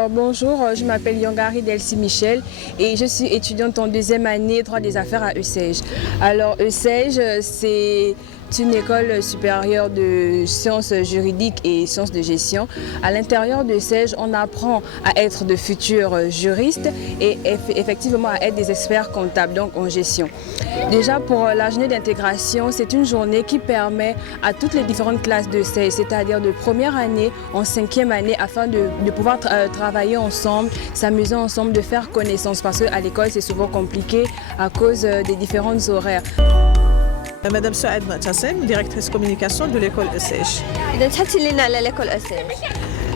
Alors bonjour, je m'appelle Yongari Delcy Michel et je suis étudiante en deuxième année droit des affaires à ECEJ. Alors ECEJ, c'est une école supérieure de sciences juridiques et sciences de gestion. À l'intérieur de ECEJ, on apprend à être de futurs juristes et effectivement à être des experts comptables, donc en gestion. Déjà pour la journée d'intégration, c'est une journée qui permet à toutes les différentes classes de ECEJ, c'est-à-dire de première année en cinquième année, afin de pouvoir travailler ensemble, s'amuser ensemble, de faire connaissance, parce qu'à l'école c'est souvent compliqué à cause des différentes horaires. Madame Souad Matassem, directrice communication de l'école ECEJ.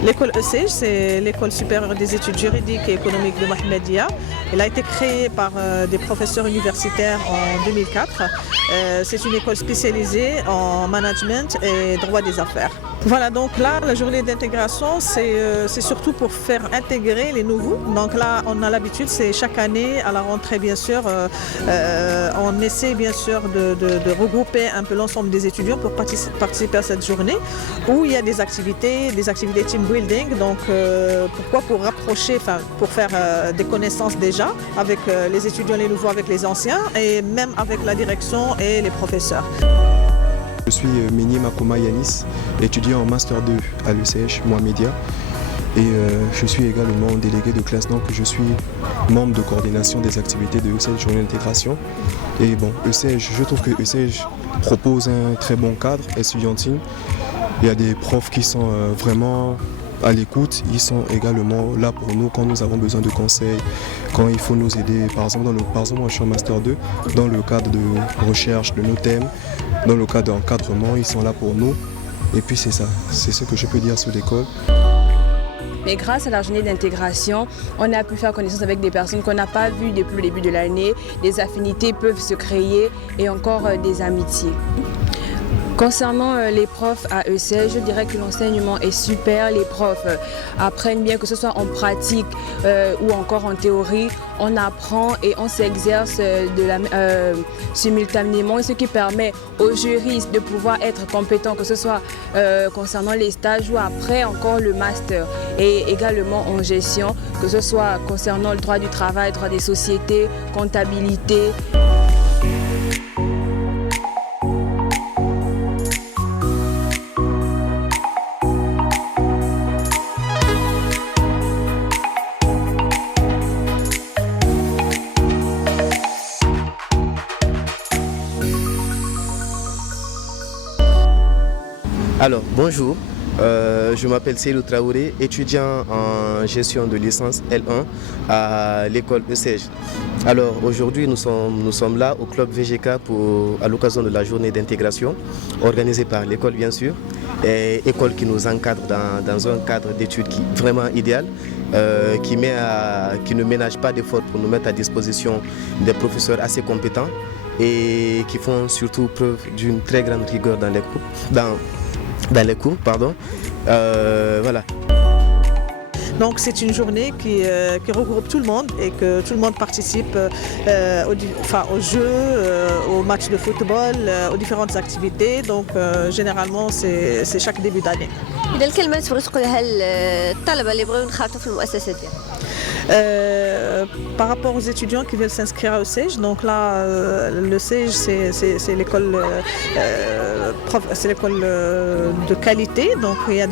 L'école ECEJ, c'est l'école supérieure des études juridiques et économiques de Mohamedia. Elle a été créée par des professeurs universitaires en 2004. C'est une école spécialisée en management et droit des affaires. Voilà, donc là, la journée d'intégration, c'est surtout pour faire intégrer les nouveaux. Donc là, on a l'habitude, c'est chaque année, à la rentrée, bien sûr, on essaie bien sûr de regrouper un peu l'ensemble des étudiants pour participer à cette journée où il y a des activités team building. Donc pourquoi? Pour rapprocher, pour faire des connaissances déjà avec les étudiants, les nouveaux, avec les anciens et même avec la direction et les professeurs. Je suis Méni Makoma Yanis, étudiant en Master 2 à l'ECEJ Mohamedia et je suis également délégué de classe, donc je suis membre de coordination des activités de ECEJ Journée d'intégration. Et bon, ECEJ, je trouve que ECEJ propose un très bon cadre estudiantine. Il y a des profs qui sont vraiment à l'écoute, ils sont également là pour nous quand nous avons besoin de conseils, quand il faut nous aider. Par exemple, moi je suis en Master 2, dans le cadre de recherche de nos thèmes, dans le cadre d'encadrement, ils sont là pour nous. Et puis c'est ça, c'est ce que je peux dire sur l'école. Mais grâce à la journée d'intégration, on a pu faire connaissance avec des personnes qu'on n'a pas vues depuis le début de l'année. Des affinités peuvent se créer et encore des amitiés. Concernant les profs à ECEJ, je dirais que l'enseignement est super. Les profs apprennent bien, que ce soit en pratique ou encore en théorie. On apprend et on s'exerce simultanément, ce qui permet aux juristes de pouvoir être compétents, que ce soit concernant les stages ou après encore le master. Et également en gestion, que ce soit concernant le droit du travail, droit des sociétés, comptabilité. Alors, bonjour, je m'appelle Seydou Traoré, étudiant en gestion de licence L1 à l'école ECEJ. Alors, aujourd'hui, nous sommes là au club VGK à l'occasion de la journée d'intégration organisée par l'école, bien sûr, et école qui nous encadre dans un cadre d'études vraiment idéal, qui ne ménage pas d'efforts pour nous mettre à disposition des professeurs assez compétents et qui font surtout preuve d'une très grande rigueur dans les cours. Dans les cours, pardon. Voilà. Donc c'est une journée qui regroupe tout le monde et que tout le monde participe aux jeux, aux matchs de football, aux différentes activités. Donc généralement c'est chaque début d'année. Par rapport aux étudiants qui veulent s'inscrire au CEJ, donc là le CEJ c'est l'école de qualité, donc il y a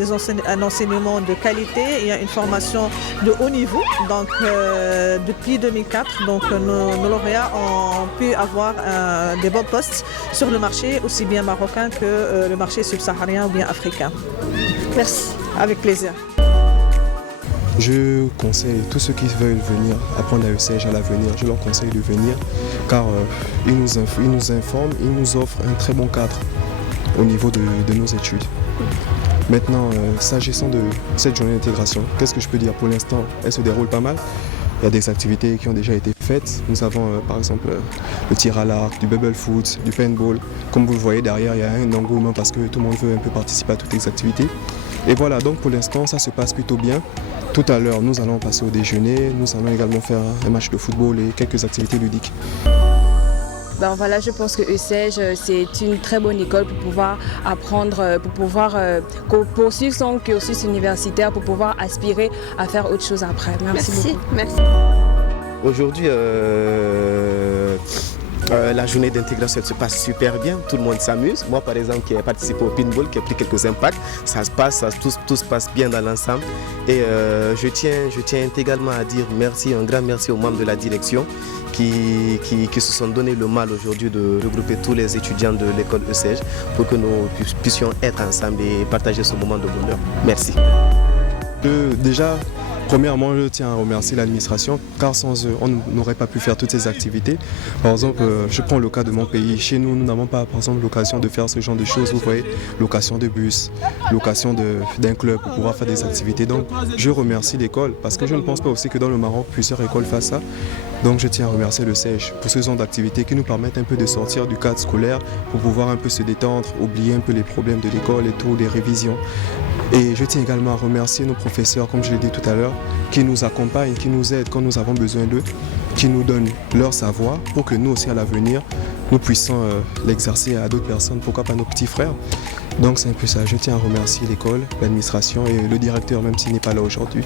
un enseignement de qualité, il y a une formation de haut niveau. Donc depuis 2004, donc nos lauréats ont pu avoir des bons postes sur le marché, aussi bien marocain que le marché subsaharien ou bien africain. Merci, avec plaisir. Je conseille tous ceux qui veulent venir apprendre à ECEJ à l'avenir, je leur conseille de venir car ils nous informent, ils nous offrent un très bon cadre au niveau de nos études. Maintenant, s'agissant de cette journée d'intégration, qu'est-ce que je peux dire? Pour l'instant, elle se déroule pas mal. Il y a des activités qui ont déjà été faites. Nous avons par exemple le tir à l'arc, du bubble foot, du paintball. Comme vous le voyez derrière, il y a un engouement parce que tout le monde veut un peu participer à toutes les activités. Et voilà, donc pour l'instant, ça se passe plutôt bien. Tout à l'heure, nous allons passer au déjeuner. Nous allons également faire un match de football et quelques activités ludiques. Ben voilà, je pense que ESSEJ, c'est une très bonne école pour pouvoir apprendre, pour pouvoir poursuivre son cursus universitaire, pour pouvoir aspirer à faire autre chose après. Merci beaucoup. Merci. Aujourd'hui, la journée d'intégration se passe super bien, tout le monde s'amuse. Moi par exemple qui ai participé au pinball, qui a pris quelques impacts, ça se passe, tout se passe bien dans l'ensemble. Et je tiens également à dire merci, un grand merci aux membres de la direction qui se sont donné le mal aujourd'hui de regrouper tous les étudiants de l'école ESSEJ pour que nous puissions être ensemble et partager ce moment de bonheur. Merci. Déjà, premièrement, je tiens à remercier l'administration car sans eux, on n'aurait pas pu faire toutes ces activités. Par exemple, je prends le cas de mon pays. Chez nous, nous n'avons pas par exemple l'occasion de faire ce genre de choses. Vous voyez, location de bus, location d'un club pour pouvoir faire des activités. Donc, je remercie l'école parce que je ne pense pas aussi que dans le Maroc, plusieurs écoles fassent ça. Donc, je tiens à remercier le CEJ pour ce genre d'activités qui nous permettent un peu de sortir du cadre scolaire pour pouvoir un peu se détendre, oublier un peu les problèmes de l'école et tout, les révisions. Et je tiens également à remercier nos professeurs, comme je l'ai dit tout à l'heure, qui nous accompagnent, qui nous aident quand nous avons besoin d'eux, qui nous donnent leur savoir pour que nous aussi à l'avenir, nous puissions l'exercer à d'autres personnes, pourquoi pas nos petits frères. Donc c'est un peu ça, je tiens à remercier l'école, l'administration et le directeur, même s'il n'est pas là aujourd'hui.